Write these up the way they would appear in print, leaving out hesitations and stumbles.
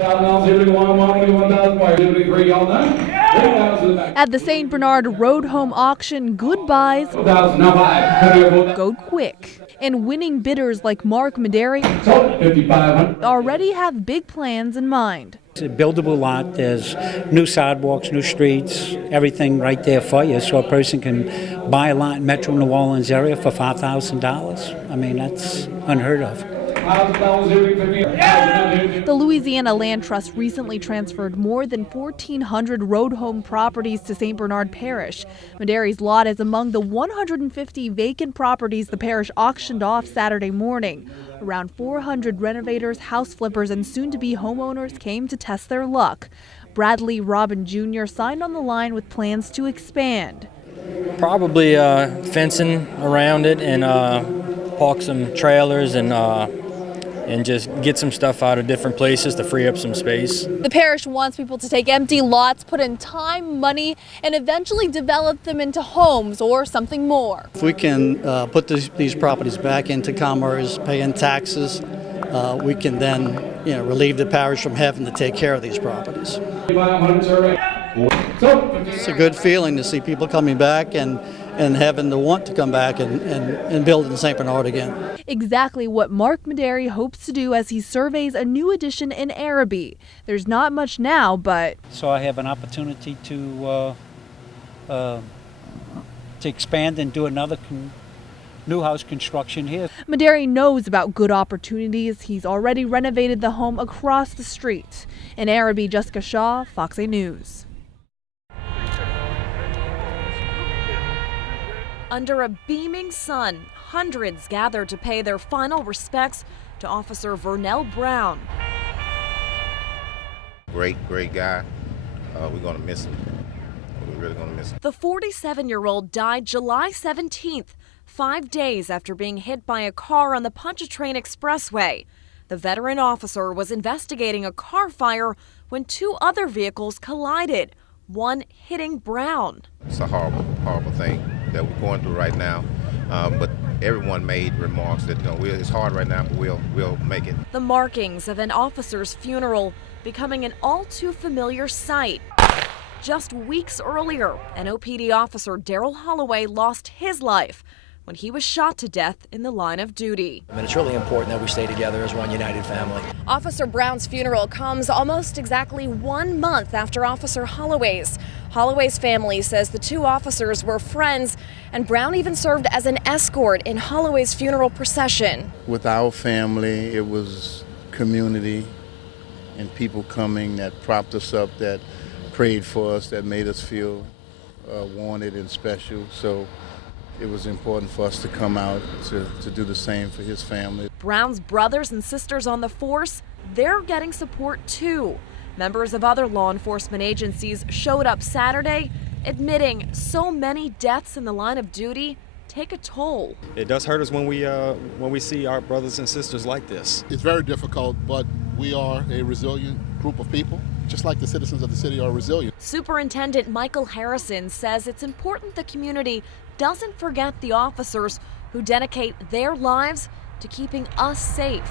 At the St. Bernard Road Home Auction, goodbyes go quick. And winning bidders like Mark Maderi already have big plans in mind. It's a buildable lot. There's new sidewalks, new streets, everything right there for you. So a person can buy a lot in Metro New Orleans area for $5,000. I mean, that's unheard of. The Louisiana Land Trust recently transferred more than 1,400 road home properties to St. Bernard Parish. Maderi's lot is among the 150 vacant properties the parish auctioned off Saturday morning. Around 400 renovators, house flippers, and soon-to-be homeowners came to test their luck. Bradley Robin Jr. signed on the line with plans to expand. Probably fencing around it and park some trailers and just get some stuff out of different places to free up some space. The parish wants people to take empty lots, put in time, money, and eventually develop them into homes or something more. If we can put these properties back into commerce, pay in taxes, we can then relieve the parish from having to take care of these properties. It's a good feeling to see people coming back and having the want to come back and build in St. Bernard again. Exactly what Mark Maderi hopes to do as he surveys a new addition in Arabi. There's not much now, but... So I have an opportunity to expand and do another new house construction here. Maderi knows about good opportunities. He's already renovated the home across the street. In Arabi, Jessica Shaw, Fox 8 News. Under a beaming sun, hundreds gathered to pay their final respects to Officer Vernell Brown. Great guy. We're going to miss him. We're really going to miss him. The 47-year-old died July 17th, 5 days after being hit by a car on the Pontchartrain Expressway. The veteran officer was investigating a car fire when two other vehicles collided, one hitting Brown. It's a horrible thing that we're going through right now, but everyone made remarks that it's hard right now, but we'll make it. The markings of an officer's funeral becoming an all too familiar sight. Just weeks earlier, an OPD officer, Daryl Holloway, lost his life when he was shot to death in the line of duty. I mean, it's really important that we stay together as one united family. Officer Brown's funeral comes almost exactly 1 month after Officer Holloway's. Holloway's family says the two officers were friends, and Brown even served as an escort in Holloway's funeral procession. With our family, it was community and people coming that propped us up, that prayed for us, that made us feel wanted and special. So it was important for us to come out to do the same for his family. Brown's brothers and sisters on the force, they're getting support too. Members of other law enforcement agencies showed up Saturday, admitting so many deaths in the line of duty take a toll. It does hurt us when we see our brothers and sisters like this. It's very difficult, but we are a resilient group of people, just like the citizens of the city are resilient. Superintendent Michael Harrison says it's important the community doesn't forget the officers who dedicate their lives to keeping us safe.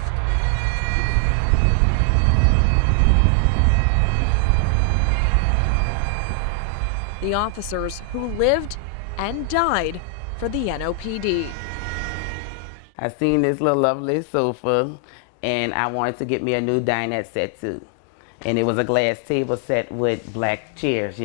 The officers who lived and died for the NOPD. I seen this little lovely sofa and I wanted to get me a new dinette set too. And it was a glass table set with black chairs,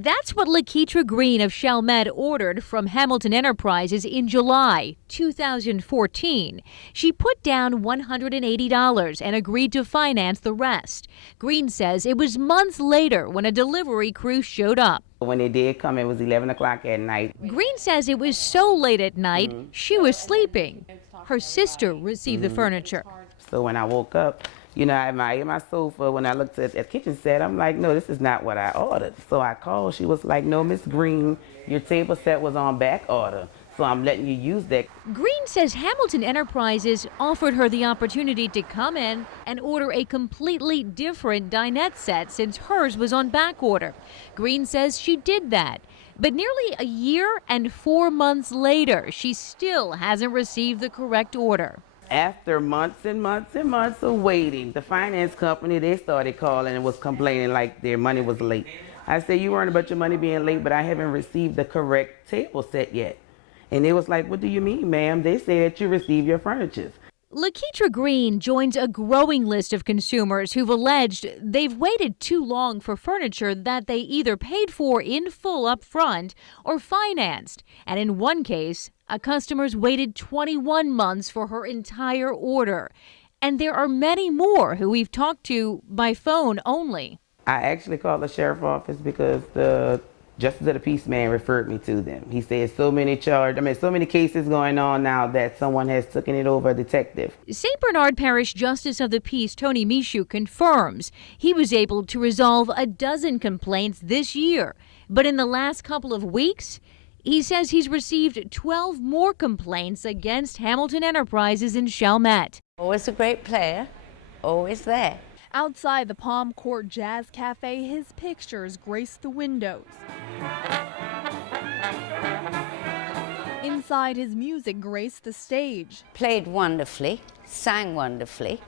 That's what Lakeitra Green of Chalmette ordered from Hamilton Enterprises in July 2014. She put down $180 and agreed to finance the rest. Green says it was months later when a delivery crew showed up. When they did come, it was 11 o'clock at night. Green says it was so late at night, she was sleeping. Her sister received the furniture. So when I woke up, I admired my sofa. When I looked at the kitchen set, I'm like, no, this is not what I ordered. So I called. She was like, no, Miss Green, your table set was on back order, so I'm letting you use that. Green says Hamilton Enterprises offered her the opportunity to come in and order a completely different dinette set since hers was on back order. Green says she did that. But nearly a year and 4 months later, she still hasn't received the correct order. After months and months and months of waiting, the finance company, they started calling and was complaining like their money was late. I said, you worried about your money being late, but I haven't received the correct table set yet. And it was like, what do you mean, ma'am? They say that you received your furniture. Lakeitra Green joins a growing list of consumers who've alleged they've waited too long for furniture that they either paid for in full up front or financed. And in one case, a customer's waited 21 months for her entire order. And there are many more who we've talked to by phone only. I actually called the sheriff's office because the Justice of the Peace man referred me to them. He said so many cases going on now that someone has taken it over a detective. St. Bernard Parish Justice of the Peace Tony Michaud confirms he was able to resolve a dozen complaints this year. But in the last couple of weeks, he says he's received 12 more complaints against Hamilton Enterprises in Chalmette. Always a great player, always there. Outside the Palm Court Jazz Cafe, his pictures grace the windows. Inside, his music graced the stage. Played wonderfully, sang wonderfully.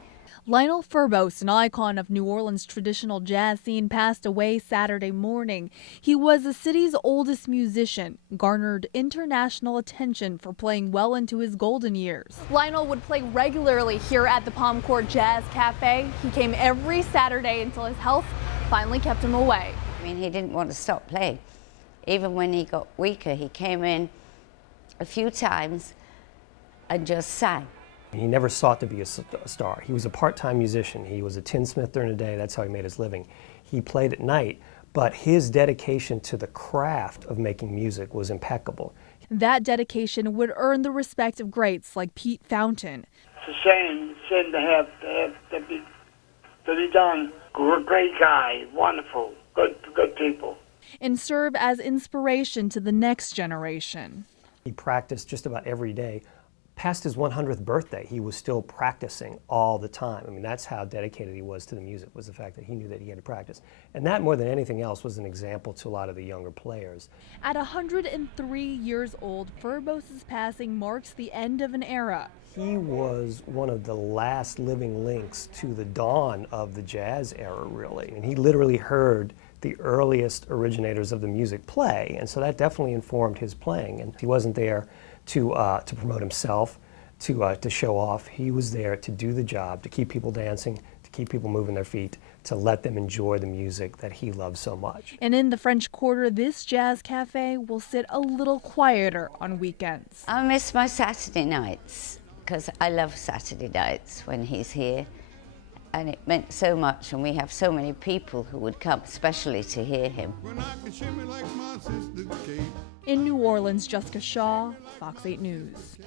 Lionel Furbos, an icon of New Orleans' traditional jazz scene, passed away Saturday morning. He was the city's oldest musician, garnered international attention for playing well into his golden years. Lionel would play regularly here at the Palm Court Jazz Cafe. He came every Saturday until his health finally kept him away. I mean, he didn't want to stop playing. Even when he got weaker, he came in a few times and just sang. He never sought to be a star. He was a part-time musician. He was a tinsmith during the day. That's how he made his living. He played at night, but his dedication to the craft of making music was impeccable. That dedication would earn the respect of greats like Pete Fountain. It's a shame to be done. Great guy, wonderful, good people. And serve as inspiration to the next generation. He practiced just about every day. Past his 100th birthday, he was still practicing all the time. I mean, that's how dedicated he was to the music, was the fact that he knew that he had to practice. And that, more than anything else, was an example to a lot of the younger players. At 103 years old, Furbos' passing marks the end of an era. He was one of the last living links to the dawn of the jazz era, really. And he literally heard the earliest originators of the music play, and so that definitely informed his playing. And he wasn't there to promote himself, to show off. He was there to do the job, to keep people dancing, to keep people moving their feet, to let them enjoy the music that he loved so much. And in the French Quarter, this jazz cafe will sit a little quieter on weekends. I miss my Saturday nights, because I love Saturday nights when he's here. And it meant so much, and we have so many people who would come especially to hear him. In New Orleans, Jessica Shaw, Fox 8 News.